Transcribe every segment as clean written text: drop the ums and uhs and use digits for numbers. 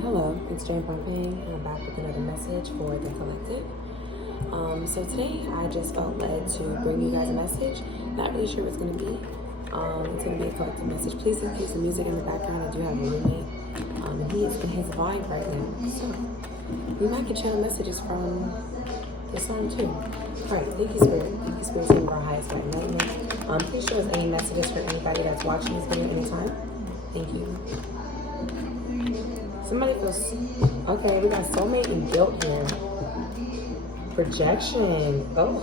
Hello, it's Jane Payne. I'm back with another message for the collective. So today I just felt led to bring you guys a message. Not really sure what it's going to be. It's going to be a collective message. Please excuse the music in the background. I do have a roommate, and he is in his vibe right now. So we might get channel messages from the song too. All right, thank you, Spirit. Thank you, Spirit, to our highest right enlightenment. Please show us any messages for anybody that's watching this video anytime. Thank you. Somebody feels, okay, we got soulmate and guilt here. Rejection. Oh.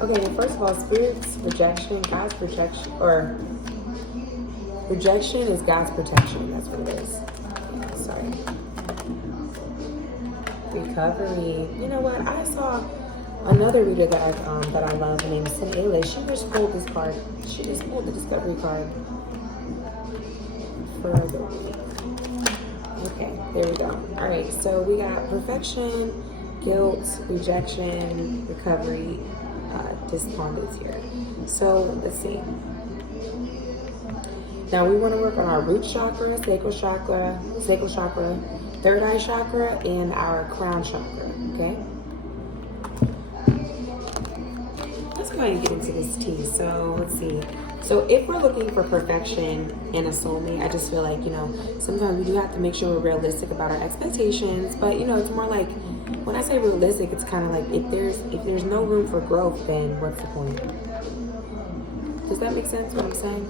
Okay, well, first of all, Spirit's rejection, God's protection, or rejection is God's protection. That's what it is. Sorry. Recovery. You know what? I saw another reader that I love. Her name is Cindy. She just pulled this card. She just pulled the discovery card for the week. Okay, there we go. All right, so we got perfection, guilt, rejection, recovery, despondence here. So let's see. Now we want to work on our root chakra, sacral chakra, third eye chakra, and our crown chakra. Okay. Let's go ahead and get into this tea. So let's see. So if we're looking for perfection in a soulmate, I just feel like, sometimes we do have to make sure we're realistic about our expectations. But, it's more like, when I say realistic, it's kind of like if there's no room for growth, then what's the point? Does that make sense what I'm saying?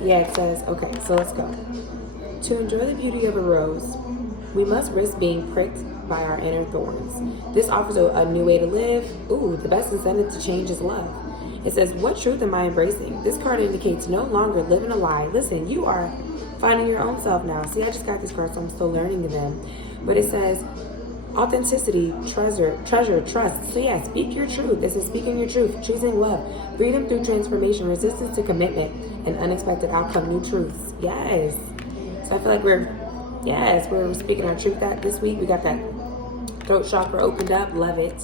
Yeah, it says, okay, so let's go. To enjoy the beauty of a rose, we must risk being pricked by our inner thorns. This offers a new way to live. Ooh, the best incentive to change is love. It says, what truth am I embracing? This card indicates no longer living a lie. Listen, you are finding your own self now. See, I just got this card, so I'm still learning them. But it says, authenticity, treasure, trust. So yeah, speak your truth. This is speaking your truth, choosing love, freedom through transformation, resistance to commitment, and unexpected outcome, new truths. Yes. So I feel like we're speaking our truth that this week. We got that throat chakra opened up. Love it.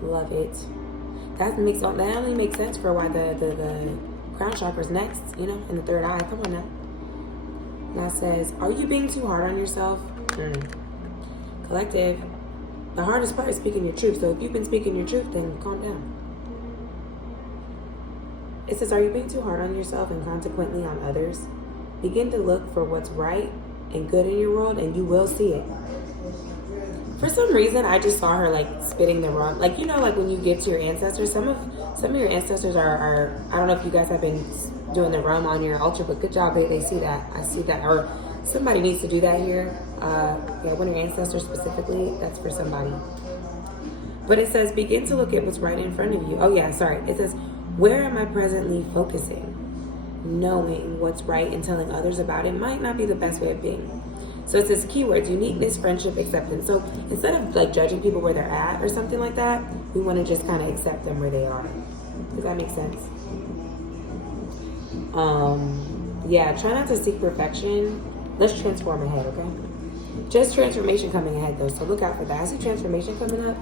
Love it. That only makes sense for why the crown chakra is next, in the third eye. Come on now. Now it says, are you being too hard on yourself? Collective. The hardest part is speaking your truth. So if you've been speaking your truth, then calm down. It says, are you being too hard on yourself and consequently on others? Begin to look for what's right and good in your world, and you will see it. For some reason, I just saw her spitting the rum. Like when you give to your ancestors, some of your ancestors are I don't know if you guys have been doing the rum on your altar, but good job, they see that. I see that. Or somebody needs to do that here. One of your ancestors specifically, that's for somebody. But it says, begin to look at what's right in front of you. Oh yeah, sorry. It says, where am I presently focusing? Knowing what's right and telling others about it might not be the best way of being. So it says keywords, uniqueness, friendship, acceptance. So instead of judging people where they're at or something like that, we want to just kind of accept them where they are. Does that make sense? Yeah, try not to seek perfection. Let's transform ahead, okay? Just transformation coming ahead though, so look out for that. I see transformation coming up.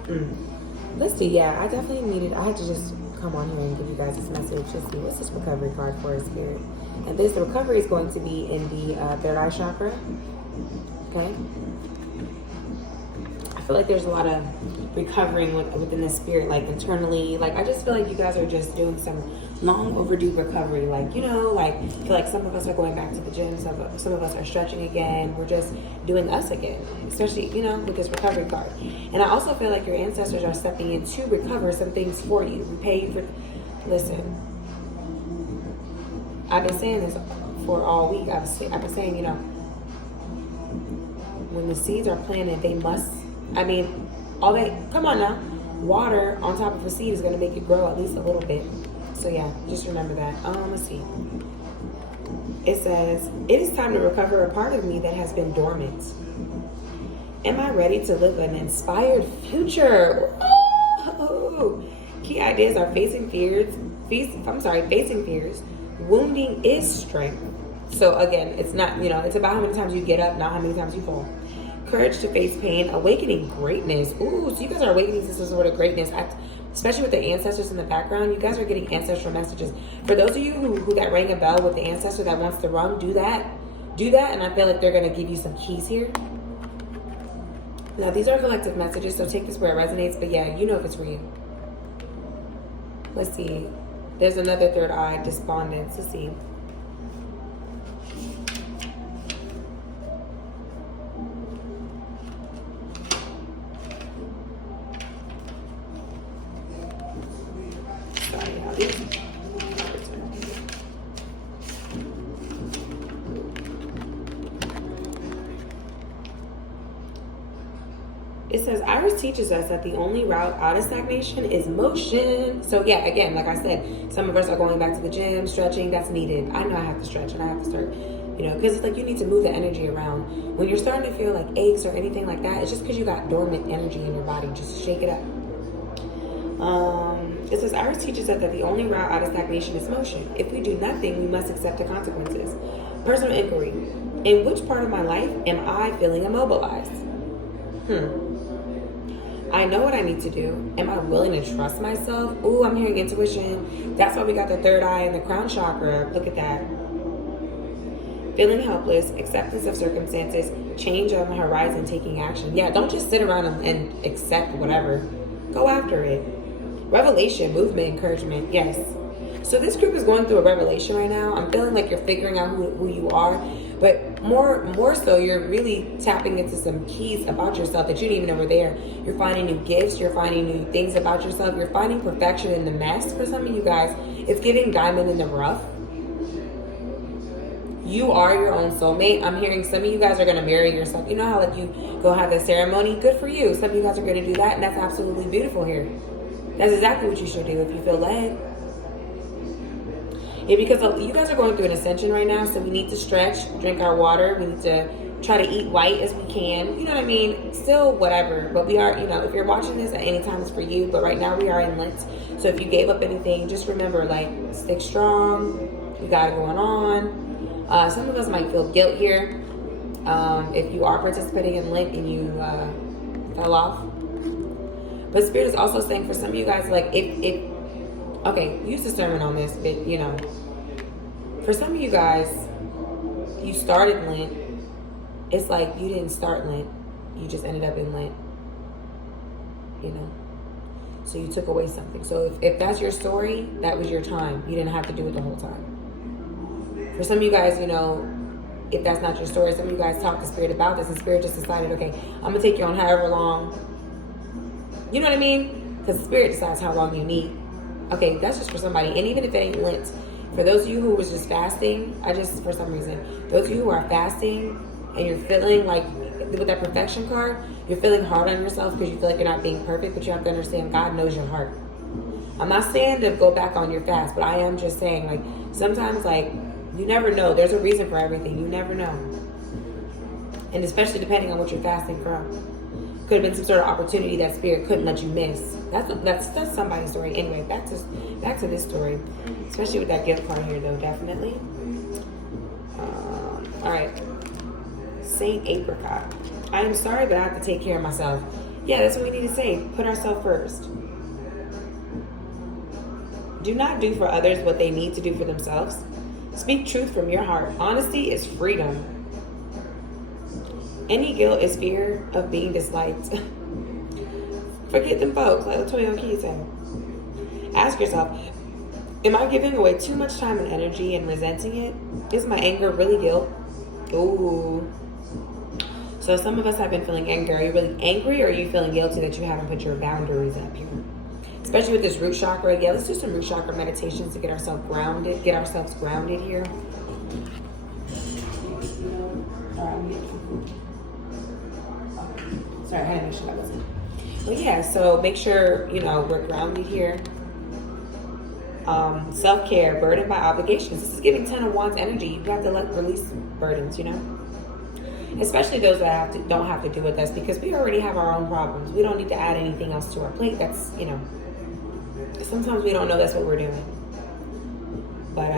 Let's see, yeah, I definitely I had to just come on here and give you guys this message. Let's see, what's this recovery card for a spirit? And the recovery is going to be in the third eye chakra. Okay. I feel like there's a lot of recovering within the spirit, internally. I just feel like you guys are just doing some long overdue recovery. I feel like some of us are going back to the gym. Some of us are stretching again. We're just doing us again, especially, with this recovery card. And I also feel like your ancestors are stepping in to recover some things for you. Repay you for, listen, I've been saying this for all week. I've been saying, when the seeds are planted, they must, come on now, water on top of a seed is going to make it grow at least a little bit. So yeah, just remember that. Let's see. It says, it is time to recover a part of me that has been dormant. Am I ready to live an inspired future? Ooh. Key ideas are facing fears. Wounding is strength. So again, it's not, it's about how many times you get up, not how many times you fall. Courage to face pain, awakening greatness. Ooh, so you guys are awakening to some sort of greatness. especially with the ancestors in the background, you guys are getting ancestral messages. For those of you who that rang a bell with the ancestor that wants to run, do that. Do that, and I feel like they're going to give you some keys here. Now, these are collective messages, so take this where it resonates. But yeah, you know if it's real. Let's see. There's another third eye, despondence. Let's see. Sorry, how these. It says, Iris teaches us that the only route out of stagnation is motion. So yeah, again, like I said, some of us are going back to the gym, stretching, that's needed. I know I have to stretch and I have to start, because it's like you need to move the energy around. When you're starting to feel like aches or anything like that, it's just because you got dormant energy in your body. Just shake it up. It says, Iris teaches us that the only route out of stagnation is motion. If we do nothing, we must accept the consequences. Personal inquiry. In which part of my life am I feeling immobilized? I know what I need to do. Am I willing to trust myself? Ooh, I'm hearing intuition. That's why we got the third eye and the crown chakra. Look at that. Feeling helpless, acceptance of circumstances, change on the horizon, taking action. Yeah, don't just sit around and accept whatever. Go after it. Revelation, movement, encouragement. Yes. So this group is going through a revelation right now. I'm feeling like you're figuring out who you are. But more so, you're really tapping into some keys about yourself that you didn't even know were there. You're finding new gifts. You're finding new things about yourself. You're finding perfection in the mess for some of you guys. It's giving diamond in the rough. You are your own soulmate. I'm hearing some of you guys are going to marry yourself. You know how like you go have the ceremony? Good for you. Some of you guys are going to do that, and that's absolutely beautiful here. That's exactly what you should do if you feel led. Yeah, because you guys are going through an ascension right now, so we need to stretch, drink our water. We need to try to eat white as we can. You know what I mean? Still, whatever. But we are, if you're watching this at any time, it's for you. But right now, we are in Lent. So if you gave up anything, just remember, stick strong. You got it going on. Some of us might feel guilt here. If you are participating in Lent and you fell off. But Spirit is also saying for some of you guys, okay, use the sermon on this, but for some of you guys, you started Lent. It's like you didn't start Lent, you just ended up in Lent. So you took away something. So if that's your story, that was your time. You didn't have to do it the whole time. For some of you guys, if that's not your story, some of you guys talk to Spirit about this, and Spirit just decided, okay, I'm gonna take you on however long. You know what I mean? Because Spirit decides how long you need. Okay, that's just for somebody. And even if it ain't Lent, for those of you who was just fasting, for some reason, those of you who are fasting and you're feeling like, with that perfection card, you're feeling hard on yourself because you feel like you're not being perfect, but you have to understand God knows your heart. I'm not saying to go back on your fast, but I am just saying, sometimes, you never know. There's a reason for everything. You never know. And especially depending on what you're fasting from. Could have been some sort of opportunity that Spirit couldn't let you miss. That's somebody's story. Anyway, back to this story. Especially with that guilt card here, though, definitely. All right. Saint Apricot. I am sorry, but I have to take care of myself. Yeah, that's what we need to say. Put ourselves first. Do not do for others what they need to do for themselves. Speak truth from your heart. Honesty is freedom. Any guilt is fear of being disliked. Forget them folks, like Latoya Keys said. Ask yourself, am I giving away too much time and energy and resenting it? Is my anger really guilt? Ooh. So some of us have been feeling anger. Are you really angry, or are you feeling guilty that you haven't put your boundaries up here? Especially with this root chakra. Yeah, let's do some root chakra meditations to get ourselves grounded. Get ourselves grounded here. Sorry, I had no shit I wasn't. Well, yeah, so make sure, we're grounded here. Self-care, burdened by obligations. This is giving 10 of Wands energy. You have to release burdens, Especially those that don't have to do with us, because we already have our own problems. We don't need to add anything else to our plate. That's, sometimes we don't know that's what we're doing. But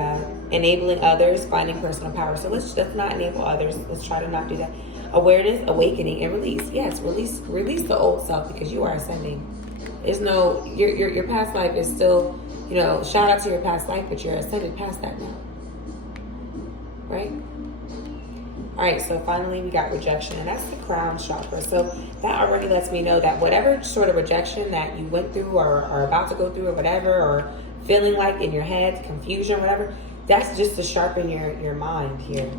enabling others, finding personal power. So let's not enable others. Let's try to not do that. Awareness, awakening, and release. Yes, release the old self, because you are ascending. There's no, your past life is still, shout out to your past life, but you're ascended past that now. Right? All right, so finally we got rejection, and that's the crown chakra. So that already lets me know that whatever sort of rejection that you went through or are about to go through or whatever, or feeling like in your head, confusion, whatever, that's just to sharpen your mind here.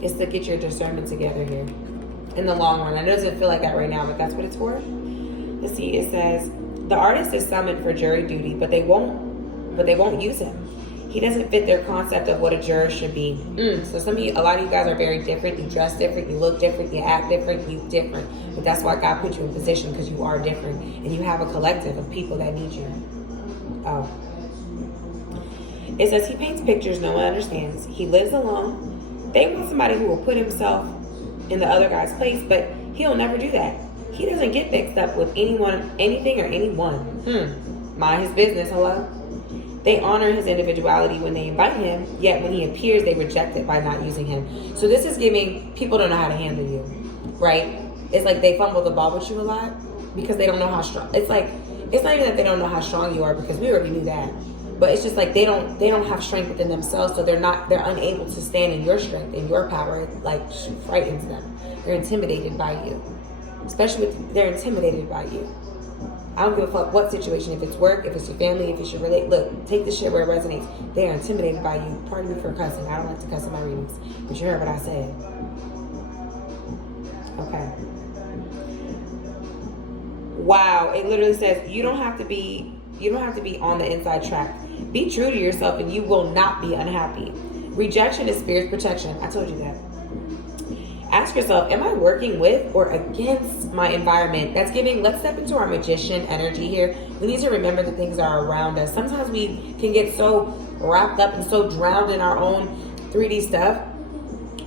It's to get your discernment together here in the long run. I know it doesn't feel like that right now, but that's what it's for. Let's see, it says, the artist is summoned for jury duty, but they won't use him. He doesn't fit their concept of what a juror should be. So a lot of you guys are very different. You dress different, you look different, you act different, you different. But that's why God put you in position, because you are different. And you have a collective of people that need you. Oh. It says he paints pictures no one understands. He lives alone. They want somebody who will put himself in the other guy's place, but he'll never do that. He doesn't get mixed up with anyone, anything, or anyone. Mind his business, hello? They honor his individuality when they invite him, yet when he appears, they reject it by not using him. So this is giving, people don't know how to handle you, right? It's like they fumble the ball with you a lot because they don't know how strong. It's like, it's not even that they don't know how strong you are, because we already knew that. But it's just like they don't have strength within themselves, so they're unable to stand in your strength and your power. It like frightens them. They're intimidated by you. Especially they're intimidated by you. I don't give a fuck what situation, if it's work, if it's your family, if it's your look, take this shit where it resonates. They are intimidated by you. Pardon me for cussing. I don't like to cuss in my readings, but you heard what I said. Okay. Wow, it literally says you don't have to be on the inside track. Be true to yourself and you will not be unhappy. Rejection is spirit's protection. I told you that. Ask yourself, am I working with or against my environment? That's giving, let's step into our magician energy here. We need to remember the things that are around us. Sometimes we can get so wrapped up and so drowned in our own 3D stuff,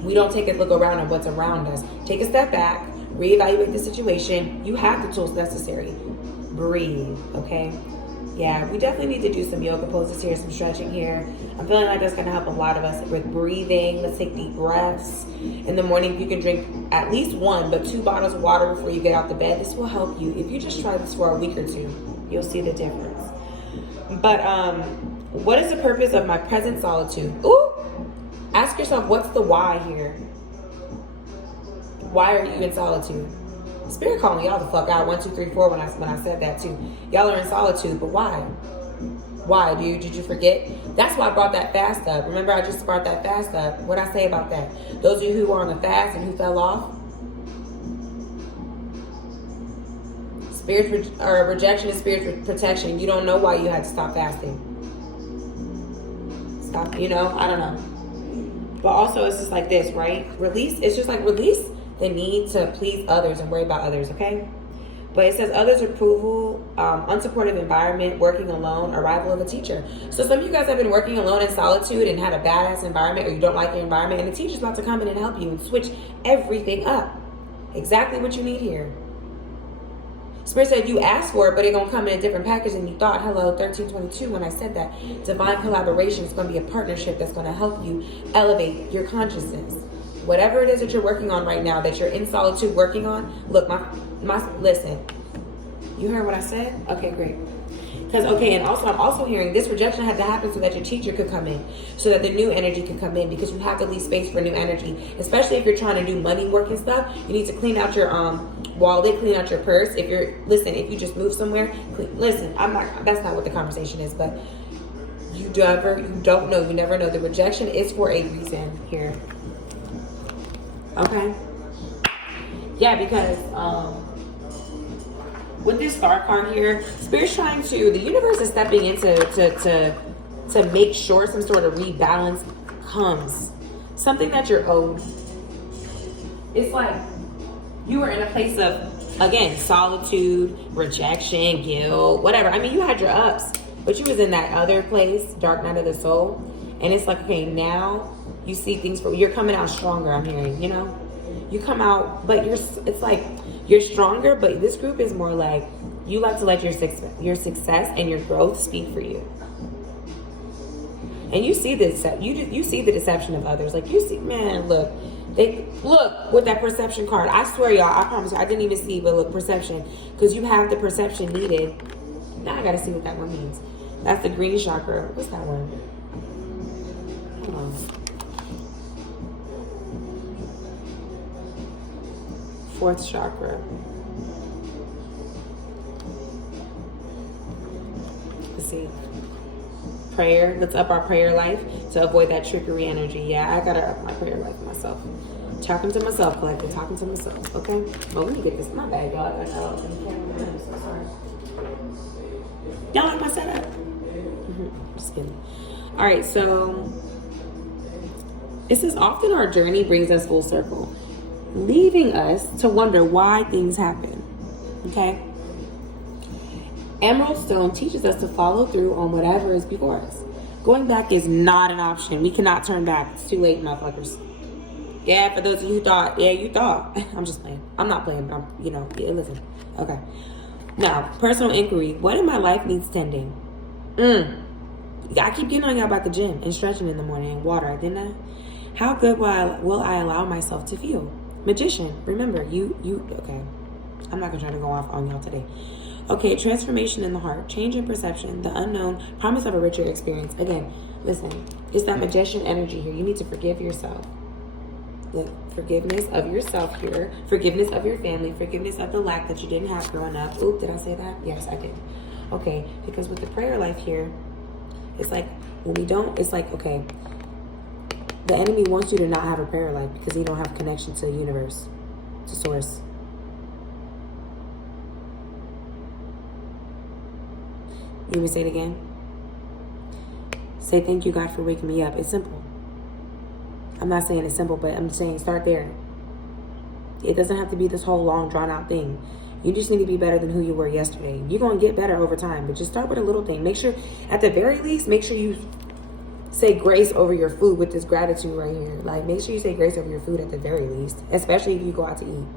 we don't take a look around at what's around us. Take a step back, reevaluate the situation. You have the tools necessary. Breathe, okay? Yeah, we definitely need to do some yoga poses here, some stretching here. I'm feeling like that's going to help a lot of us with breathing. Let's take deep breaths. In the morning, you can drink at least 1, but 2 bottles of water before you get out the bed. This will help you. If you just try this for a week or 2, you'll see the difference. But what is the purpose of my present solitude? Ooh! Ask yourself, what's the why here? Why are you in solitude? Spirit calling y'all the fuck out. 1, 2, 3, 4 when I said that too. Y'all are in solitude, but why? Why, dude? Did you forget? That's why I brought that fast up. Remember, I just brought that fast up. What'd I say about that? Those of you who were on the fast and who fell off. Rejection is spirit protection. You don't know why you had to stop fasting. Stop, I don't know. But also, it's just like this, right? Release. It's just like release the need to please others and worry about others, okay? But it says others' approval, unsupportive environment, working alone, arrival of a teacher. So some of you guys have been working alone in solitude and had a badass environment, or you don't like your environment, and the teacher's about to come in and help you and switch everything up. Exactly what you need here. Spirit said you asked for it, but it's going to come in a different package than you thought. Hello, 1322, when I said that. Divine collaboration is going to be a partnership that's going to help you elevate your consciousness. Whatever it is that you're working on right now, that you're in solitude working on, look, listen. You heard what I said? Okay, great. And also I'm also hearing this rejection had to happen so that your teacher could come in, so that the new energy could come in, because you have to leave space for new energy. Especially if you're trying to do money work and stuff, you need to clean out your wallet, clean out your purse. If you just move somewhere, that's not what the conversation is, but you don't know, you never know. The rejection is for a reason here. Okay. Yeah, because with this star card here, Spirit's the universe is stepping in to make sure some sort of rebalance comes. Something that you're owed. It's like you were in a place of, again, solitude, rejection, guilt, whatever. I mean, you had your ups, but you was in that other place, dark night of the soul. And it's like, okay, now you see things, you're coming out stronger, I'm hearing, you come out, but it's like you're stronger, but this group is more like you like to let your success and your growth speak for you. And you see this, you see the deception of others. Like you see, man, look with that perception card. I swear, y'all, I promise you, I didn't even see, but look, perception, because you have the perception needed. Now I gotta see what that one means. That's the green chakra. What's that one? Hold on. 4th chakra. Let's see. Prayer. Let's up our prayer life to avoid that trickery energy. Yeah, I gotta up my prayer life myself. Talking to myself, collective. Talking to myself. Okay. Well, let me get this. My bad, y'all. I'm so sorry. Y'all like my setup? Just kidding. All right. So it says often our journey brings us full circle, leaving us to wonder why things happen. Okay. Emerald Stone teaches us to follow through on whatever is before us. Going back is not an option. We cannot turn back. It's too late, motherfuckers. Yeah, for those of you who thought, you thought. I'm just playing. I'm not playing, but listen. Okay. Now, personal inquiry. What in my life needs tending? I keep getting on y'all about the gym and stretching in the morning and water, didn't I? How good will I allow myself to feel? Magician. Remember, okay. I'm not going to try to go off on y'all today. Okay, transformation in the heart, change in perception, the unknown, promise of a richer experience. Again, listen, it's that magician energy here. You need to forgive yourself. Look, forgiveness of yourself here, forgiveness of your family, forgiveness of the lack that you didn't have growing up. Oop, did I say that? Yes, I did. Okay, because with the prayer life here, it's like, when we don't, it's like, okay, the enemy wants you to not have a prayer life because you don't have connection to the universe, to source. You want me to say it again? Say thank you, God, for waking me up. It's simple. I'm not saying it's simple, but I'm saying start there. It doesn't have to be this whole long, drawn-out thing. You just need to be better than who you were yesterday. You're going to get better over time, but just start with a little thing. Make sure, at the very least, make sure you say grace over your food with this gratitude right here. Like, make sure you say grace over your food at the very least, especially if you go out to eat.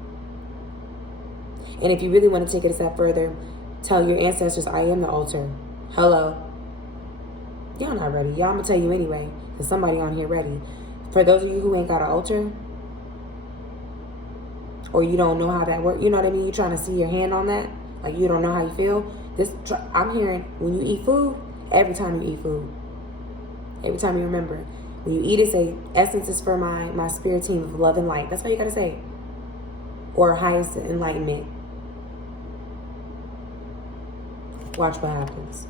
And if you really want to take it a step further, tell your ancestors, I am the altar. Hello. Y'all not ready. Y'all, I'm going to tell you anyway, because somebody on here ready. For those of you who ain't got an altar, or you don't know how that works, you know what I mean? You're trying to see your hand on that. Like, you don't know how you feel. I'm hearing, when you eat food, every time you eat food, every time you remember, when you eat it, say, essence is for my spirit team of love and light. That's what you got to say. Or highest enlightenment. Watch what happens.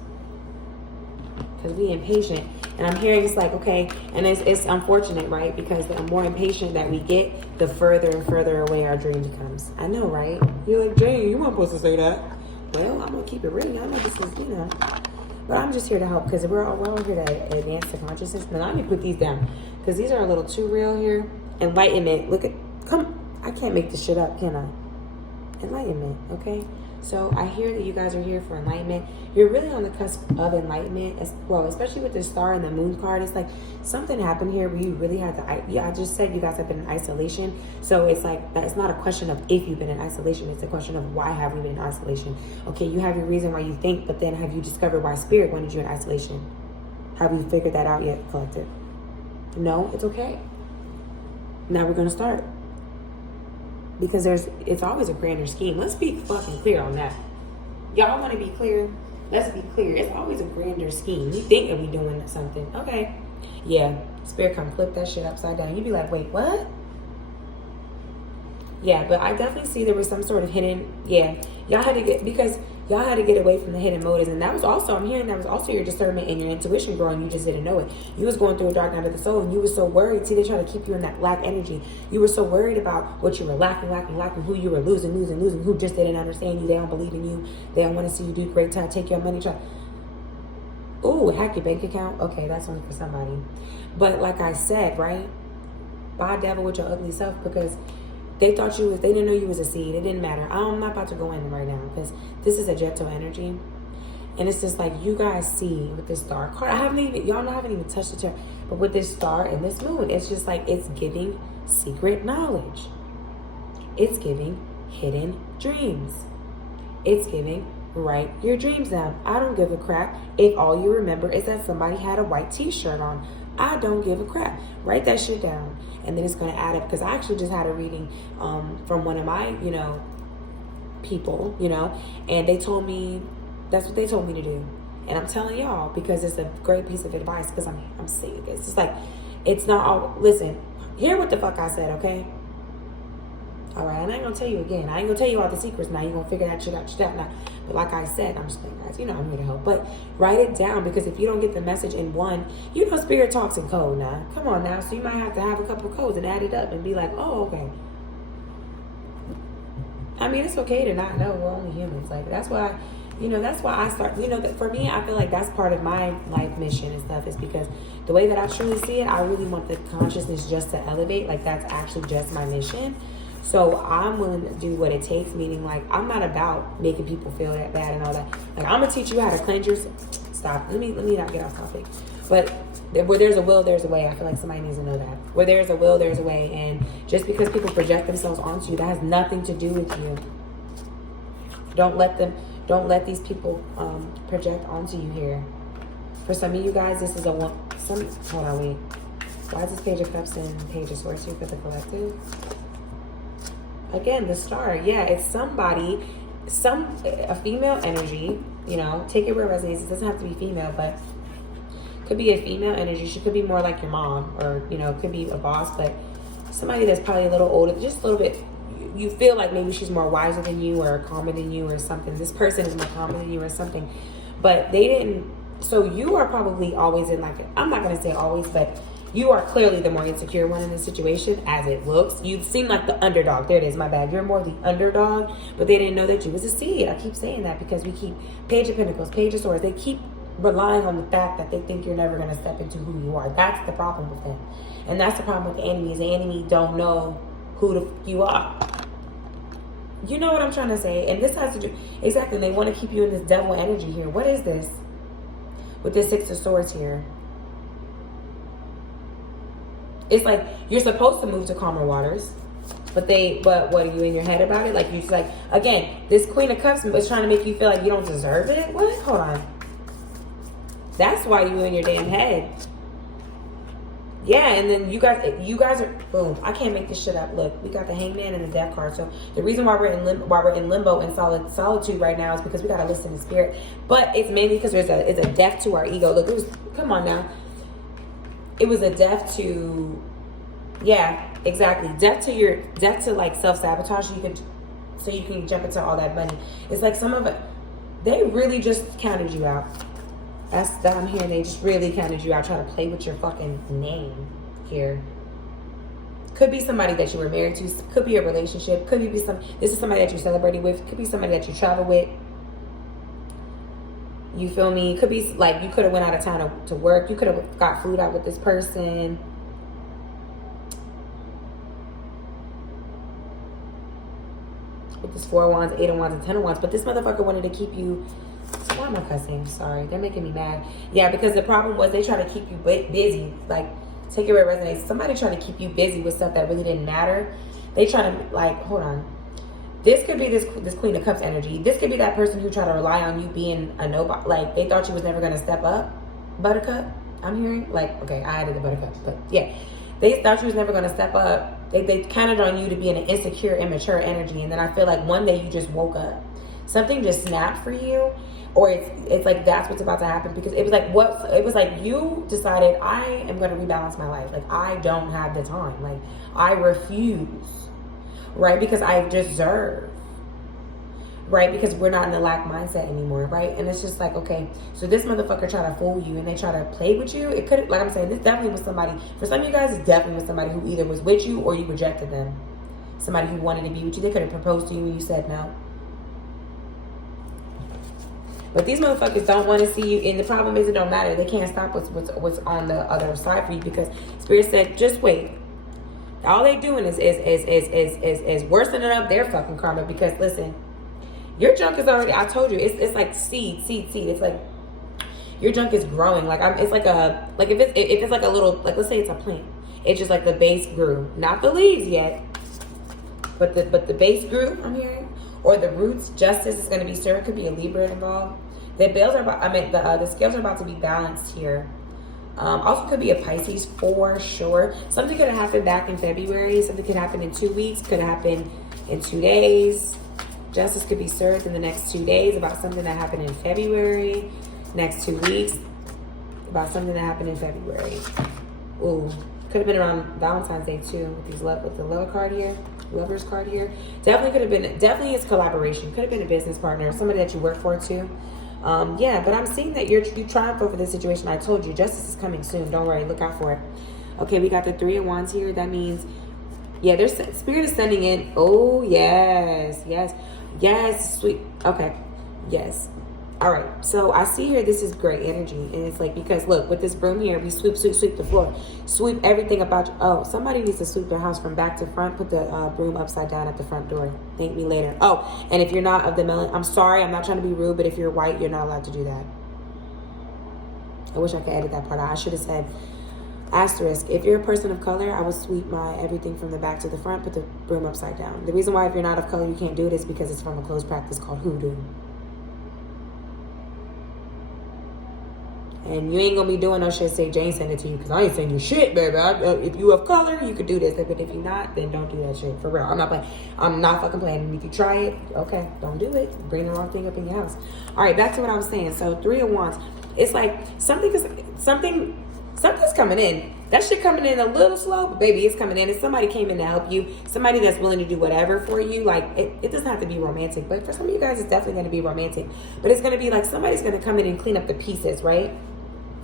Because we impatient. And I'm hearing it's like, okay, and it's unfortunate, right? Because the more impatient that we get, the further and further away our dream becomes. I know, right? You're like, Jane, you weren't supposed to say that. Well, I'm going to keep it real. I know this is, But I'm just here to help because we're all here to advance the consciousness. Now, let me put these down because these are a little too real here. Enlightenment. Look at, I can't make this shit up, can I? Enlightenment, okay? So I hear that you guys are here for enlightenment. You're really on the cusp of enlightenment as well, especially with the star and the moon card. It's like something happened here where you really had to, I just said you guys have been in isolation. So it's like, it's not a question of if you've been in isolation. It's a question of why have we been in isolation? Okay, you have your reason why you think, but then have you discovered why spirit wanted you in isolation? Have you figured that out yet, collective? No, it's okay. Now we're going to start. Because it's always a grander scheme. Let's be fucking clear on that. Y'all want to be clear? Let's be clear. It's always a grander scheme. You think that we doing something. Okay. Yeah. Spirit come flip that shit upside down. You'd be like, wait, what? Yeah, but I definitely see there was some sort of hidden, y'all had to get away from the hidden motives. And that was also, I'm hearing that was also your discernment and your intuition growing. You just didn't know it. You was going through a dark night of the soul and you were so worried. See, they try to keep you in that lack energy. You were so worried about what you were lacking, who you were losing, who just didn't understand you. They don't believe in you. They don't want to see you do great time, take your money, ooh, hack your bank account. Okay, that's only for somebody. But like I said, right? Buy devil with your ugly self because they thought they didn't know you was a seed. It didn't matter. I'm not about to go in right now because this is a Jetto energy. And it's just like you guys see with this star card. Y'all haven't even touched the chart. But with this star and this moon, it's just like it's giving secret knowledge. It's giving hidden dreams. It's giving write your dreams down. I don't give a crap if all you remember is that somebody had a white t-shirt on. I don't give a crap. Write that shit down. And then it's going to add up. Because I actually just had a reading from one of my, people, and they told me, that's what they told me to do. And I'm telling y'all because it's a great piece of advice because I'm seeing it. It's just like, it's not all, listen, hear what the fuck I said, okay? All right, and I ain't gonna tell you again. I ain't gonna tell you all the secrets now. You're gonna figure that shit out yourself now. But like I said, I'm just playing, guys. You know I'm here to help. But write it down, because if you don't get the message in one, you know spirit talks in code now. Come on now. So you might have to have a couple of codes and add it up and be like, oh, okay. I mean, it's okay to not know. We're only humans. Like, that's why, that's why I start, for me, I feel like that's part of my life mission and stuff, is because the way that I truly see it, I really want the consciousness just to elevate. Like, that's actually just my mission. So I'm willing to do what it takes, meaning, like, I'm not about making people feel that bad and all that. Like, I'm going to teach you how to cleanse yourself. Stop. Let me not get off topic. But where there's a will, there's a way. I feel like somebody needs to know that. Where there's a will, there's a way. And just because people project themselves onto you, that has nothing to do with you. Don't let these people project onto you here. For some of you guys, this is hold on, wait. Why is this Page of Cups and Page of Swords here for the collective? Again, the Star. Yeah, it's somebody, a female energy, take it where it resonates. It doesn't have to be female, but could be a female energy. She could be more like your mom, or, could be a boss, but somebody that's probably a little older, just a little bit. You feel like maybe she's more wiser than you or calmer than you or something. This person is more calmer than you or something. But they didn't. So you are probably always in, like, I'm not going to say always, but you are clearly the more insecure one in this situation, as it looks. You seem like the underdog. There it is, my bad. You're more the underdog, but they didn't know that you was a seed. I keep saying that because we keep Page of Pentacles, Page of Swords. They keep relying on the fact that they think you're never going to step into who you are. That's the problem with them. And that's the problem with the enemy, is the enemy don't know who you are. You know what I'm trying to say? And this has to do, exactly, they want to keep you in this devil energy here. What is this? With this Six of Swords here. It's like, you're supposed to move to calmer waters. But what are you in your head about it? Like, you just like, again, this Queen of Cups is trying to make you feel like you don't deserve it. What? Hold on. That's why you in your damn head. Yeah, and then you guys are, boom. I can't make this shit up. Look, we got the Hangman and the Death card. So the reason why we're in limbo and solitude right now is because we gotta listen to spirit. But it's mainly because it's a death to our ego. Look, come on now. It was a death to, yeah, exactly. Death to like self-sabotage. So you can jump into all that money. It's like some of it, they really just counted you out. That's that I'm hearing. They just really counted you out, trying to play with your fucking name here. Could be somebody that you were married to. Could be a relationship. Could be this is somebody that you're celebrating with. Could be somebody that you travel with. You feel me? Could be like you could have went out of town to work. You could have got food out with this person. With this 4 of Wands, 8 of Wands, and 10 of Wands. But this motherfucker wanted to keep you. Why am I cussing? Sorry. They're making me mad. Yeah, because the problem was they try to keep you busy. Like, take it where it resonates. Somebody trying to keep you busy with stuff that really didn't matter. They try to, like, hold on. This could be this Queen of Cups energy. This could be that person who tried to rely on you being a nobody. Like, they thought you was never going to step up. Buttercup, I'm hearing. Like, okay, I added the Buttercup. But, yeah. They thought you was never going to step up. They counted on you to be in an insecure, immature energy. And then I feel like one day you just woke up. Something just snapped for you. Or it's like that's what's about to happen, because it was like you decided, I am going to rebalance my life. Like, I don't have the time. Like, I refuse, right? Because I deserve, right? Because we're not in the lack mindset anymore, right? And it's just like, okay, so this motherfucker try to fool you and they try to play with you. It could, like I'm saying, this definitely was somebody, for some of you guys, it's definitely was somebody who either was with you or you rejected them. Somebody who wanted to be with you. They could have proposed to you and you said no. But these motherfuckers don't want to see you, and the problem is it don't matter. They can't stop what's on the other side for you, because Spirit said, just wait. All they doing is worsening up their fucking karma. Because listen, your junk is already, I told you, it's like seed. It's like your junk is growing. Like it's like if it's like a little, like let's say it's a plant. It's just like the base grew, not the leaves yet, but the base grew. I'm hearing. Or the roots, justice is going to be served. Could be a Libra involved. The scales are about to be balanced here. Also could be a Pisces for sure. Something could have happened back in February. Something could happen in 2 weeks. Could happen in 2 days. Justice could be served in the next 2 days about something that happened in February. Next 2 weeks about something that happened in February. Ooh, Could have been around Valentine's Day too, with the lover card here, lover's card here. Definitely could have been. Definitely is collaboration. Could have been a business partner, somebody that you work for too. Yeah, but I'm seeing that you triumph over this situation. I told you, justice is coming soon. Don't worry, look out for it. Okay, we got the 3 of Wands here. That means, yeah, there's spirit is sending in. Oh yes, yes, yes, sweet. Okay, yes. All right, so I see here this is great energy, and it's like, because look, with this broom here, we sweep the floor, sweep everything about you. Oh, somebody needs to sweep their house from back to front. Put the broom upside down at the front door. Thank me later. Oh, and if you're not of the melon, I'm sorry, I'm not trying to be rude, but if you're white, you're not allowed to do that. I wish I could edit that part out. I should have said asterisk. If you're a person of color, I would sweep my everything from the back to the front. Put the broom upside down. The reason why if you're not of color you can't do it is because it's from a closed practice called hoodoo. And you ain't gonna be doing no shit say Jane sent it to you, because I ain't saying you shit, baby. If you of color, you could do this. But if you're not, then don't do that shit. For real. I'm not playing. I'm not fucking playing. And if you try it, okay, don't do it. Bring the wrong thing up in your house. All right, back to what I was saying. So 3 of Wands. It's like something's coming in. That shit coming in a little slow, but baby, it's coming in. And somebody came in to help you. Somebody that's willing to do whatever for you. Like, it doesn't have to be romantic. But for some of you guys, it's definitely going to be romantic. But it's going to be like somebody's going to come in and clean up the pieces, right?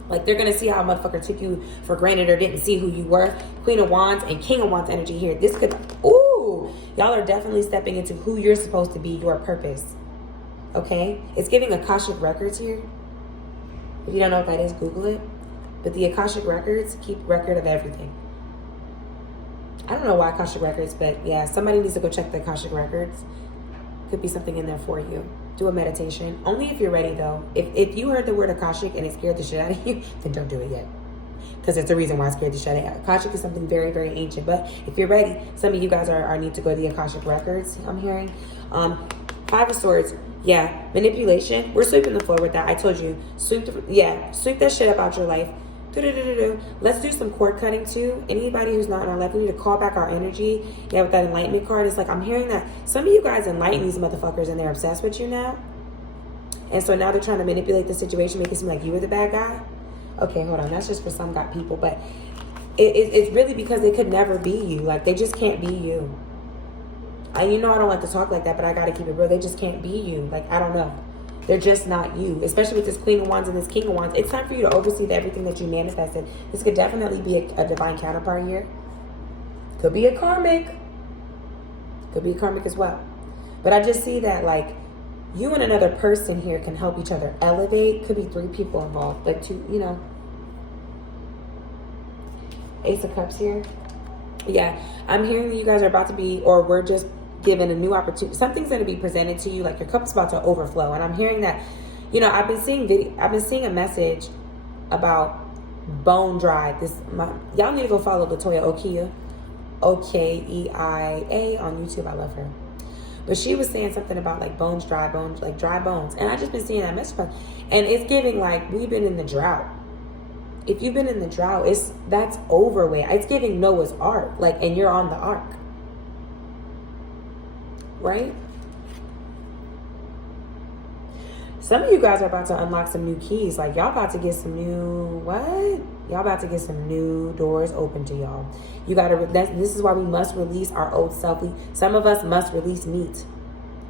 Like, they're going to see how a motherfucker took you for granted or didn't see who you were. Queen of Wands and King of Wands energy here. This could, ooh, y'all are definitely stepping into who you're supposed to be, your purpose. Okay? It's giving Akashic Records here. If you don't know what that is, Google it. But the Akashic Records keep record of everything. I don't know why Akashic Records, but yeah, somebody needs to go check the Akashic Records. Could be something in there for you. Do a meditation. Only if you're ready, though. If you heard the word Akashic and it scared the shit out of you, then don't do it yet. Because it's a reason why it scared the shit out of you. Akashic is something very, very ancient. But if you're ready, some of you guys are need to go to the Akashic Records, I'm hearing. 5 of Swords. Yeah, manipulation. We're sweeping the floor with that. I told you. Sweep that shit up out your life. Let's do some cord cutting too. Anybody who's not in our life, we need to call back our energy. Yeah, with that enlightenment card, it's like I'm hearing that some of you guys enlighten these motherfuckers and they're obsessed with you now. And so now they're trying to manipulate the situation, make it seem like you were the bad guy. Okay, hold on. That's just for some got people, but it's really because they could never be you. Like, they just can't be you. You know I don't like to talk like that, but I got to keep it real. They just can't be you. Like, I don't know. They're just not you, especially with this Queen of Wands and this King of Wands. It's time for you to oversee everything that you manifested. This could definitely be a divine counterpart here. Could be a karmic. Could be a karmic as well. But I just see that, like, you and another person here can help each other elevate. Could be 3 people involved. Like, 2, you know. Ace of Cups here. Yeah, I'm hearing that you guys are about to be, or we're just given a new opportunity. Something's going to be presented to you, like your cup's about to overflow. And I'm hearing that, you know, I've been seeing a message about bone dry. Y'all need to go follow Latoya Okeia, Okeia on YouTube. I love her. But she was saying something about like dry bones. And I just been seeing that message. And it's giving like, we've been in the drought. If you've been in the drought, that's over with. It's giving Noah's Ark, like, and you're on the ark. Right? Some of you guys are about to unlock some new keys. Like, y'all about to get some new, Y'all about to get some new doors open to y'all. You got to, this is why we must release our old self. Some of us must release meat.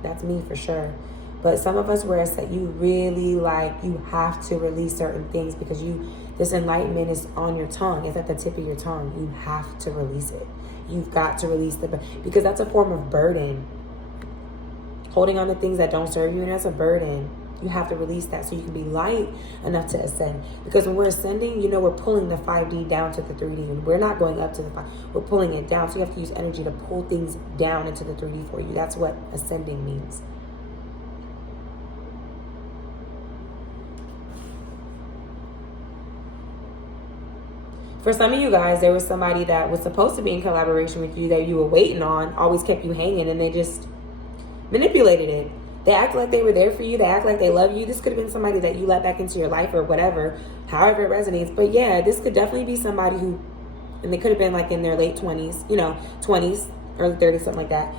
That's me for sure. But some of us, where it's that you really like, you have to release certain things because this enlightenment is on your tongue. It's at the tip of your tongue. You have to release it. You've got to release because that's a form of burden. Holding on to things that don't serve you, and that's a burden. You have to release that so you can be light enough to ascend. Because when we're ascending, you know, we're pulling the 5D down to the 3D. And we're not going up to the 5. We're pulling it down. So you have to use energy to pull things down into the 3D for you. That's what ascending means. For some of you guys, there was somebody that was supposed to be in collaboration with you that you were waiting on, always kept you hanging, and they just manipulated it. They act like they were there for you. They act like they love you. This could have been somebody that you let back into your life or whatever, however it resonates. But yeah, this could definitely be somebody who, and they could have been like in their late 20s, you know, 20s, early 30s, something like that.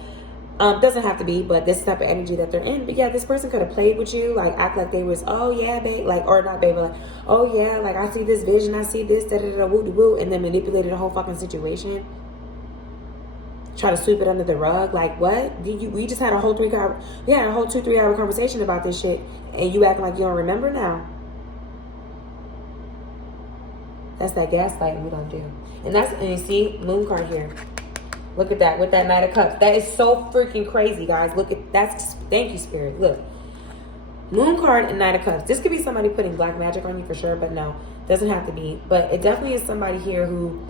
Doesn't have to be, but this type of energy that they're in. But yeah, this person could have played with you, like act like they was, oh yeah, babe, like, or not babe, but like, oh yeah, like I see this vision, I see this, da da da, woo woo, and then manipulated the whole fucking situation. Try to sweep it under the rug. Like what? We just had a whole 2-3 hour conversation about this shit, and you acting like you don't remember now. That's that gaslighting we don't do. And you see, moon card here. Look at that with that Knight of Cups. That is so freaking crazy, guys. Look at that's. Thank you, Spirit. Look, Moon card and Knight of Cups. This could be somebody putting black magic on you for sure, but no, doesn't have to be. But it definitely is somebody here who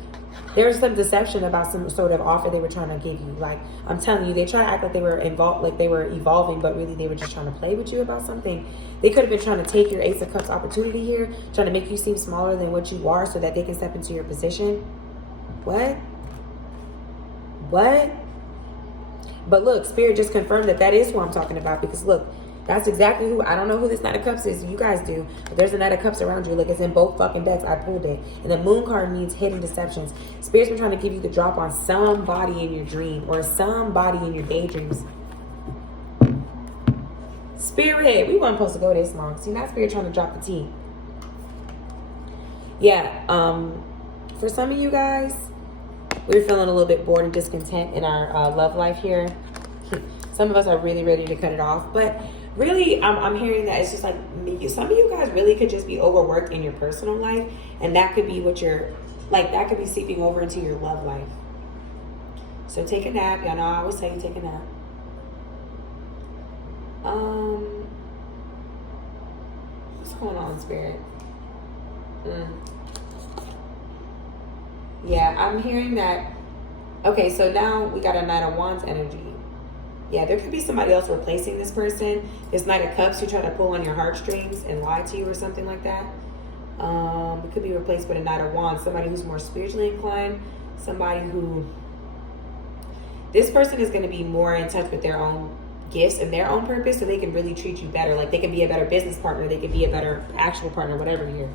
there's some deception about some sort of offer they were trying to give you. Like I'm telling you, they try to act like they were involved, like they were evolving, but really they were just trying to play with you about something. They could have been trying to take your Ace of Cups opportunity here, trying to make you seem smaller than what you are, so that they can step into your position. What? But look, Spirit just confirmed that is who I'm talking about, because look, that's exactly who. I don't know who this Knight of Cups is. You guys do. But there's a Knight of Cups around you. Look, it's in both fucking decks. I pulled it. And the Moon card means hidden deceptions. Spirit's been trying to give you the drop on somebody in your dream or somebody in your daydreams. Spirit, we weren't supposed to go this long. See, now Spirit trying to drop the tea. Yeah, for some of you guys, we're feeling a little bit bored and discontent in our love life here. Some of us are really ready to cut it off. But really, I'm hearing that it's just like some of you guys really could just be overworked in your personal life. And that could be what you're, like, that could be seeping over into your love life. So take a nap. Y'all know I always say take a nap. What's going on, Spirit? Yeah, I'm hearing that. Okay, so now we got a Knight of Wands energy. Yeah, there could be somebody else replacing this person. This Knight of Cups who try to pull on your heartstrings and lie to you or something like that. It could be replaced with a Knight of Wands. Somebody who's more spiritually inclined. Somebody who... This person is going to be more in touch with their own gifts and their own purpose, so they can really treat you better. Like they can be a better business partner. They can be a better actual partner, whatever here.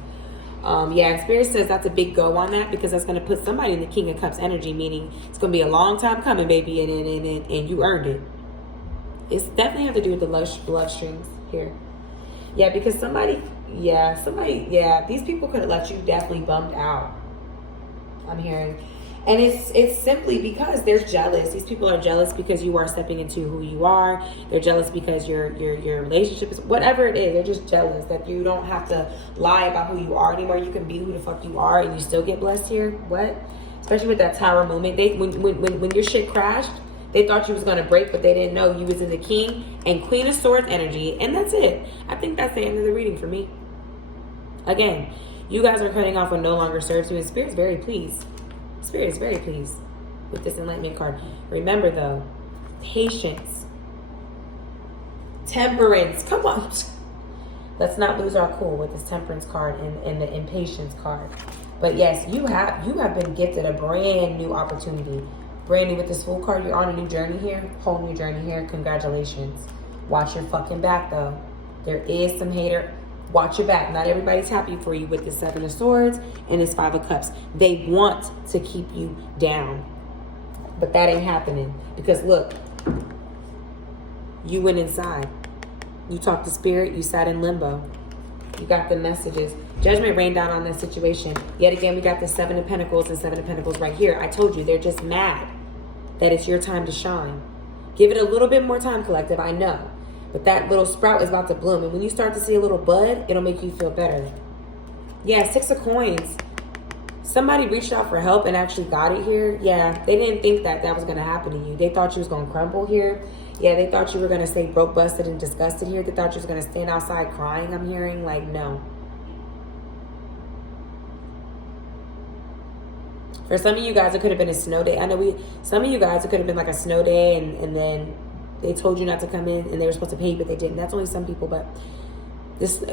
Yeah, Spirit says that's a big go on that, because that's going to put somebody in the King of Cups energy, meaning it's going to be a long time coming, baby, and you earned it. It's definitely have to do with the love strings here. Yeah, because these people could have left you definitely bummed out. I'm hearing. And it's simply because they're jealous. These people are jealous because you are stepping into who you are. They're jealous because your relationship is, whatever it is, they're just jealous that you don't have to lie about who you are anymore. You can be who the fuck you are and you still get blessed here. What? Especially with that Tower movement. When your shit crashed, they thought you was going to break, but they didn't know you was in the King and Queen of Swords energy. And that's it. I think that's the end of the reading for me. Again, you guys are cutting off what no longer serves you, and Spirit's very pleased. Spirit is very pleased with this Enlightenment card. Remember though, patience, temperance. Come on. Let's not lose our cool with this Temperance card and the Impatience card. But yes, you have been gifted a brand new opportunity. Brand new with this Fool card. You're on a new journey here. Whole new journey here. Congratulations. Watch your fucking back though. There is some hater. Watch your back. Not everybody's happy for you with the Seven of Swords and this Five of Cups. They want to keep you down. But that ain't happening. Because look, you went inside. You talked to Spirit. You sat in limbo. You got the messages. Judgment rained down on this situation. Yet again, we got the Seven of Pentacles and Seven of Pentacles right here. I told you, they're just mad that it's your time to shine. Give it a little bit more time, collective. I know. But that little sprout is about to bloom. And when you start to see a little bud, it'll make you feel better. Yeah, Six of Coins. Somebody reached out for help and actually got it here. Yeah, they didn't think that was going to happen to you. They thought you was going to crumble here. Yeah, they thought you were going to stay broke, busted, and disgusted here. They thought you was going to stand outside crying, I'm hearing. Like, no. For some of you guys, it could have been a snow day. I know some of you guys, it could have been like a snow day and then they told you not to come in and they were supposed to pay you, but they didn't. That's only some people, but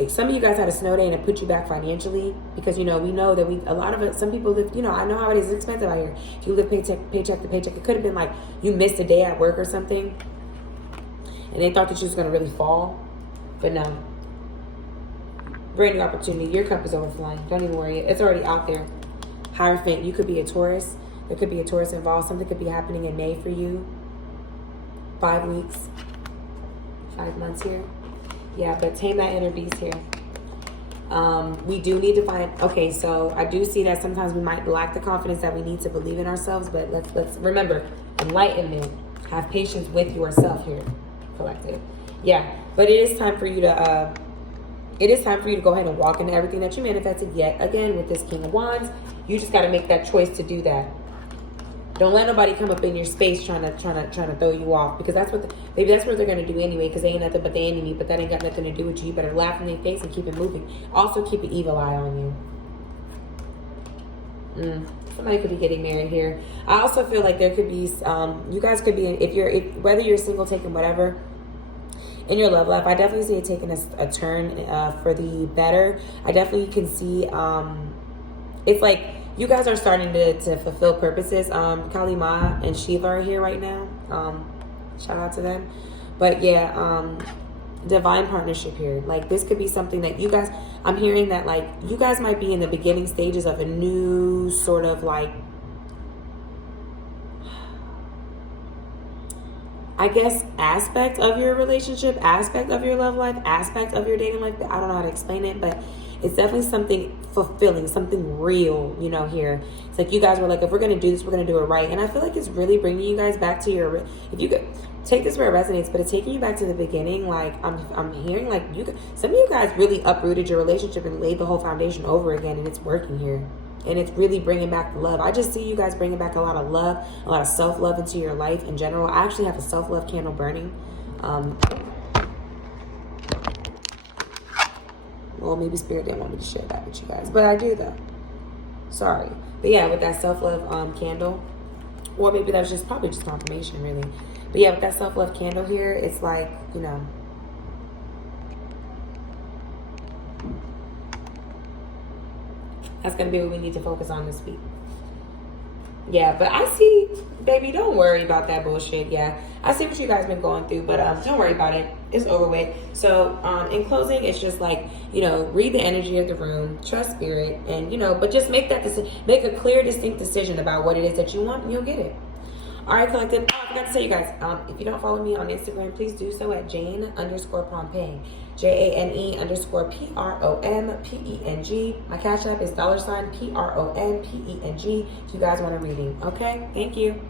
some of you guys had a snow day and it put you back financially, because, we know that a lot of it, some people live, I know how it is. It's expensive out here. If you live paycheck to paycheck, it could have been like you missed a day at work or something and they thought that you was going to really fall, but no. Brand new opportunity. Your cup is overflowing. Don't even worry. It's already out there. Hierophant, you could be a Taurus. There could be a Taurus involved. Something could be happening in May for you. 5 weeks, 5 months here. Yeah, but tame that inner beast here. We do need to find, okay, so I do see that sometimes we might lack the confidence that we need to believe in ourselves, but let's remember, enlightenment, have patience with yourself here, collective. Yeah, but it is time for you to go ahead and walk into everything that you manifested. Yet again, with this King of Wands, you just got to make that choice to do that. Don't let nobody come up in your space trying to throw you off, because that's what maybe that's what they're gonna do anyway, because they ain't nothing but the enemy. But that ain't got nothing to do with you. You better laugh in their face and keep it moving. Also, keep an evil eye on you. Somebody could be getting married here. I also feel like there could be you guys could be, whether you're single, taking whatever in your love life. I definitely see it taking a turn for the better. I definitely can see it's like you guys are starting to fulfill purposes. Kali Ma and Shiva are here right now. Shout out to them. But yeah, divine partnership here. Like, this could be something that you guys, I'm hearing that, like, you guys might be in the beginning stages of a new sort of, like, I guess, aspect of your relationship, aspect of your love life, aspect of your dating life. I don't know how to explain it, but it's definitely something fulfilling, something real, you know, here. It's like you guys were like, if we're going to do this, we're going to do it right. And I feel like it's really bringing you guys back to your, if you could take this where it resonates, but it's taking you back to the beginning. Like, I'm hearing like some of you guys really uprooted your relationship and laid the whole foundation over again, and it's working here. And it's really bringing back the love. I just see you guys bringing back a lot of love, a lot of self-love into your life in general. I actually have a self-love candle burning. Well, maybe Spirit didn't want me to share that with you guys, but I do though. Sorry. But yeah, with that self-love candle, or maybe that was probably just confirmation, really. But yeah, with that self-love candle here, it's like, you know, that's going to be what we need to focus on this week. Yeah, but I see, baby, don't worry about that bullshit. Yeah, I see what you guys been going through, but don't worry about it. It's over with. So in closing, it's just like, you know, read the energy of the room, trust spirit, and, you know, but just make make a clear, distinct decision about what it is that you want, and you'll get it. All right, collective. Oh, I forgot to say, you guys, if you don't follow me on Instagram, please do so at Jane_Pompeng. JANE_PROMPENG. My cash app is $PROMPENG. If you guys want a reading. Okay? Thank you.